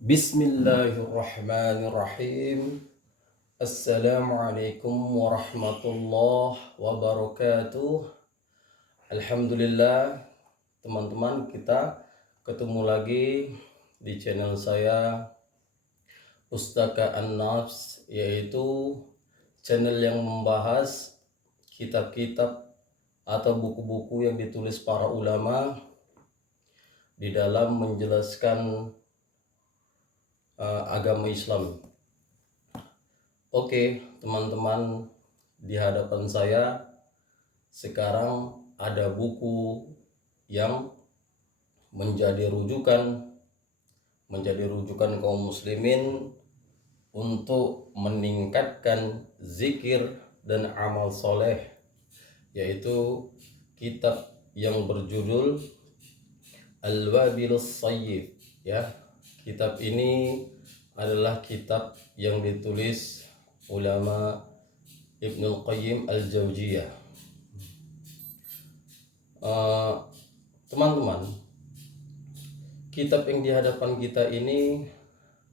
Bismillahirrahmanirrahim. Assalamualaikum warahmatullahi wabarakatuh. Alhamdulillah, teman-teman, kita ketemu lagi di channel saya Pustaka An-Nafs, yaitu channel yang membahas kitab-kitab atau buku-buku yang ditulis para ulama di dalam menjelaskan agama Islam. Oke, teman-teman, di hadapan saya sekarang ada buku yang menjadi rujukan kaum muslimin untuk meningkatkan zikir dan amal soleh, yaitu kitab yang berjudul Al-Wabilus Sayyib, ya. Kitab ini adalah kitab yang ditulis ulama Ibnul Qayyim Al-Jauziyah. Teman-teman, kitab yang di hadapan kita ini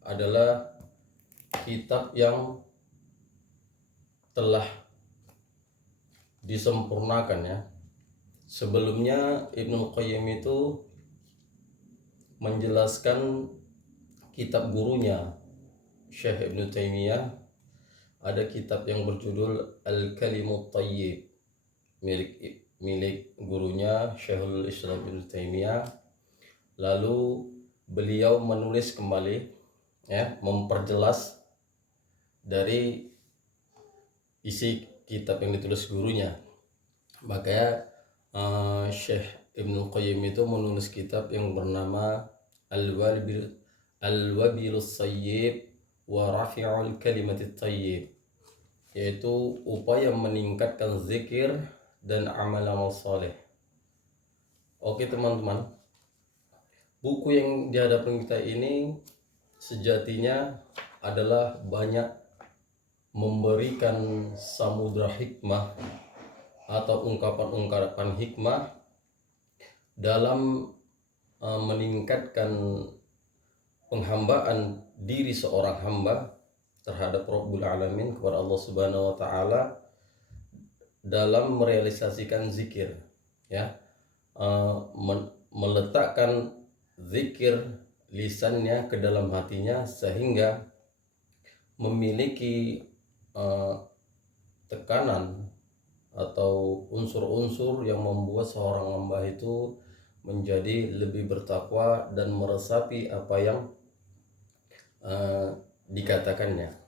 adalah kitab yang telah disempurnakan, ya. Sebelumnya Ibnul Qayyim itu menjelaskan kitab gurunya Syekh Ibnu Taimiyah. Ada kitab yang berjudul Al-Kalimut Thayyib milik gurunya Syekhul Islam Ibnu Taimiyah. Lalu beliau menulis kembali, ya, memperjelas dari isi kitab yang ditulis gurunya. Makanya Syekh Ibnu Qayyim itu menulis kitab yang bernama Al-Wabilus Sayyib wa Rafi'ul Kalimatit Thayyib, yaitu upaya meningkatkan zikir dan amal-amal soleh. Oke, teman-teman, buku yang di hadapan kita ini sejatinya adalah banyak memberikan samudra hikmah atau ungkapan-ungkapan hikmah dalam meningkatkan penghambaan diri seorang hamba terhadap Rabbul Alamin, kepada Allah Subhanahu wa taala, dalam merealisasikan zikir, ya. Meletakkan zikir lisannya ke dalam hatinya sehingga memiliki tekanan atau unsur-unsur yang membuat seorang hamba itu menjadi lebih bertakwa dan meresapi apa yang dikatakannya.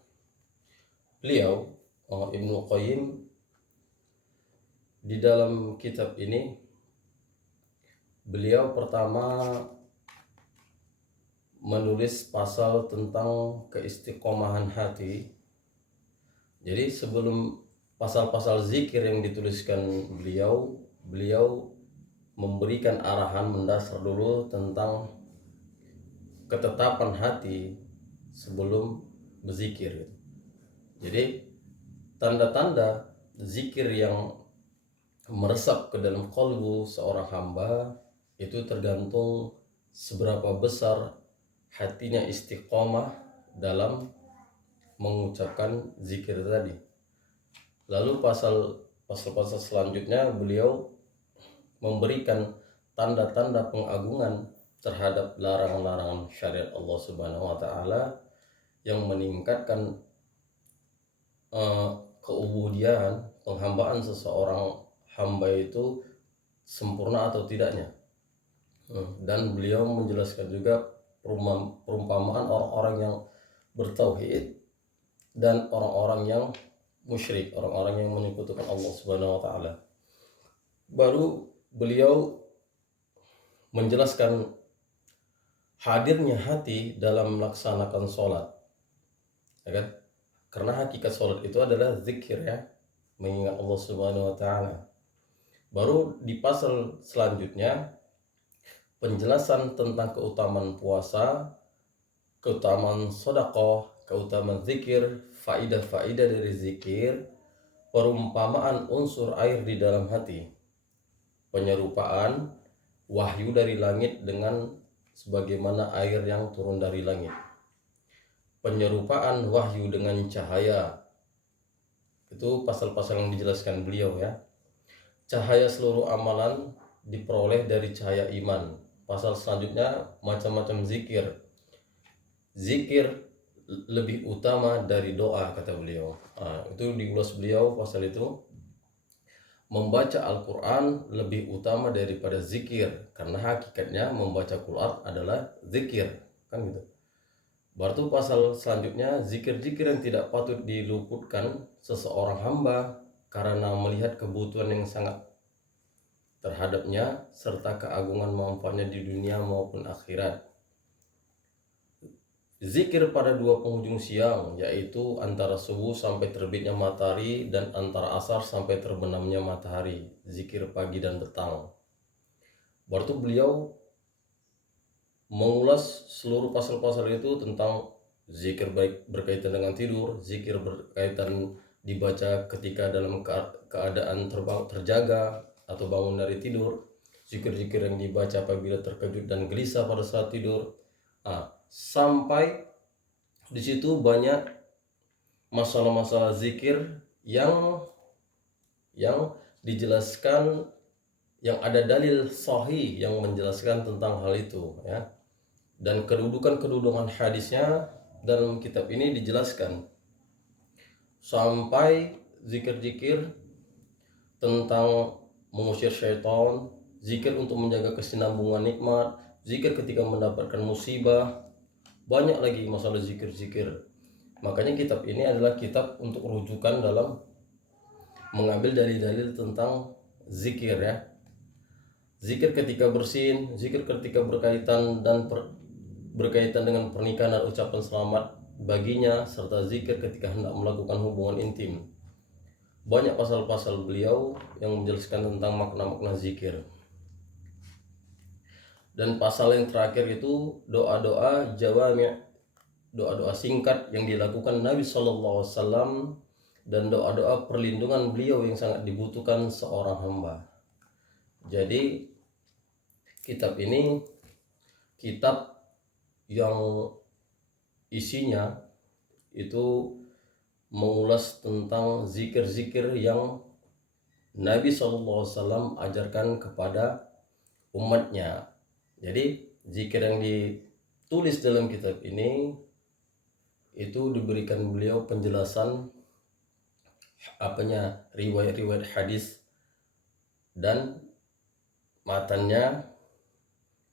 Beliau Ibnu Qayyim di dalam kitab ini, beliau pertama menulis pasal tentang keistiqomahan hati. Jadi sebelum pasal-pasal zikir yang dituliskan beliau memberikan arahan mendasar dulu tentang ketetapan hati sebelum berzikir. Jadi tanda-tanda zikir yang meresap ke dalam qalbu seorang hamba itu tergantung seberapa besar hatinya istiqomah dalam mengucapkan zikir tadi. Lalu pasal-pasal selanjutnya beliau memberikan tanda-tanda pengagungan terhadap larangan-larangan syariat Allah Subhanahu wa taala yang meningkatkan keubudian, penghambaan seseorang hamba itu sempurna atau tidaknya. Dan beliau menjelaskan juga perumpamaan orang-orang yang bertauhid dan orang-orang yang musyrik, orang-orang yang menyekutukan Allah Subhanahu wa taala. Baru beliau menjelaskan hadirnya hati dalam melaksanakan sholat, ya kan? Karena hakikat sholat itu adalah zikir, ya, mengingat Allah Subhanahu wa taala. Baru di pasal selanjutnya penjelasan tentang keutamaan puasa, keutamaan sedekah, keutamaan zikir, faidah-faidah dari zikir, perumpamaan unsur air di dalam hati, penyerupaan wahyu dari langit dengan sebagaimana air yang turun dari langit. Penyerupaan wahyu dengan cahaya, itu pasal-pasal yang dijelaskan beliau ya. Cahaya seluruh amalan diperoleh dari cahaya iman. Pasal selanjutnya macam-macam zikir. Zikir lebih utama dari doa, kata beliau. Itu diulas beliau pasal itu. Membaca Al-Quran lebih utama daripada zikir, karena hakikatnya membaca Quran adalah zikir, kan gitu. Baru pasal selanjutnya, zikir-zikir yang tidak patut diluputkan seseorang hamba karena melihat kebutuhan yang sangat terhadapnya serta keagungan manfaatnya di dunia maupun akhirat. Zikir pada dua penghujung siang, yaitu antara subuh sampai terbitnya matahari dan antara asar sampai terbenamnya matahari. Zikir pagi dan petang. Baru beliau mengulas seluruh pasal-pasal itu tentang zikir baik berkaitan dengan tidur, zikir berkaitan dibaca ketika dalam keadaan terjaga atau bangun dari tidur, zikir-zikir yang dibaca apabila terkejut dan gelisah pada saat tidur. Sampai di situ banyak masalah-masalah zikir yang dijelaskan, yang ada dalil sahih yang menjelaskan tentang hal itu ya. Dan kedudukan hadisnya dalam kitab ini dijelaskan, sampai zikir-zikir tentang mengusir syaitan, zikir untuk menjaga kesinambungan nikmat, zikir ketika mendapatkan musibah, banyak lagi masalah zikir-zikir. Makanya kitab ini adalah kitab untuk rujukan dalam mengambil dalil-dalil tentang zikir ya. Zikir ketika bersin, zikir ketika berkaitan dengan pernikahan dan ucapan selamat baginya, serta zikir ketika hendak melakukan hubungan intim. Banyak pasal-pasal beliau yang menjelaskan tentang makna-makna zikir. Dan pasal yang terakhir itu doa-doa jawami', doa-doa singkat yang dilakukan Nabi SAW, dan doa-doa perlindungan beliau yang sangat dibutuhkan seorang hamba. Jadi kitab ini kitab yang isinya itu mengulas tentang zikir-zikir yang Nabi SAW ajarkan kepada umatnya. Jadi zikir yang ditulis dalam kitab ini itu diberikan beliau penjelasan riwayat-riwayat hadis dan matannya,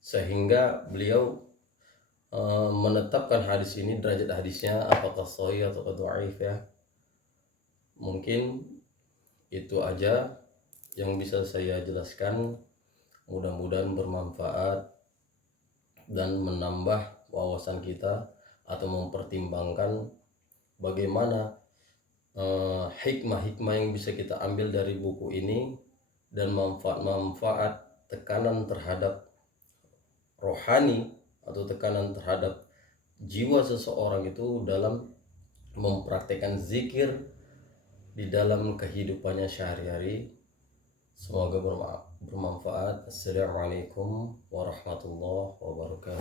sehingga beliau menetapkan hadis ini, derajat hadisnya apakah sahih atau dhaif ya. Mungkin itu aja yang bisa saya jelaskan. Mudah-mudahan bermanfaat dan menambah wawasan kita atau mempertimbangkan bagaimana hikmah-hikmah yang bisa kita ambil dari buku ini, dan manfaat-manfaat tekanan terhadap rohani atau tekanan terhadap jiwa seseorang itu dalam mempraktekkan zikir di dalam kehidupannya sehari-hari. Semoga bermanfaat. Assalamualaikum warahmatullahi wabarakatuh.